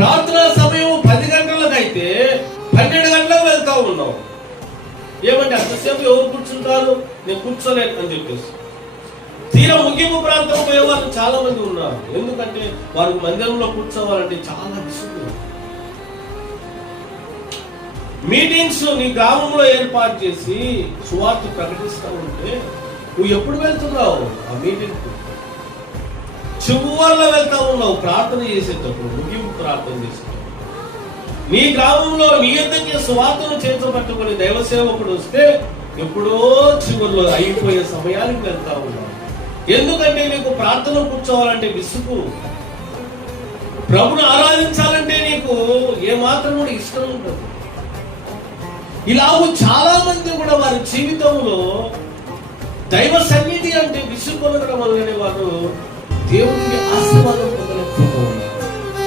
ప్రార్థనా సమయం 10 గంటలకు అయితే 12 గంటలకు వెళ్తా ఉన్నావు. ఏమంటే అంతసేపు ఎవరు కూర్చుంటారు, నేను కూర్చోలేను అని చెప్పేసి తీరా ముగింపు ప్రాంతం పోయే వాళ్ళు చాలా మంది ఉన్నారు. ఎందుకంటే వారికి మందిరంలో కూర్చోవాలంటే చాలా విసుగు. మీటింగ్స్ నీ గ్రామంలో ఏర్పాటు చేసి సువార్త ప్రకటిస్తూ ఉంటే నువ్వు ఎప్పుడు వెళ్తున్నావు ఆ మీటింగ్? చివరిలో వెళ్తా ఉన్నావు ప్రార్థన చేసేటప్పుడు, ముగింపు ప్రార్థన చేసేటప్పుడు. నీ గ్రామంలో నీ యొద్దకి సువార్తను చేతపట్టుకుని దైవ సేవకుడు వస్తే ఎప్పుడో చివరిలో అయిపోయే సమయానికి వెళ్తా ఉన్నావు. ఎందుకంటే నీకు ప్రార్థన కూర్చోవాలంటే విసుగు, ప్రభుని ఆరాధించాలంటే నీకు ఏమాత్రం కూడా ఇష్టం ఉంటుంది. ఇలాగూ చాలా మంది కూడా వారి జీవితంలో దైవ సన్నిధి అంటే విసుగు కొనడం వల్లనే వారు దేవుడికి ఆశీర్వాదం పొందలేకపోతూ ఉన్నారు.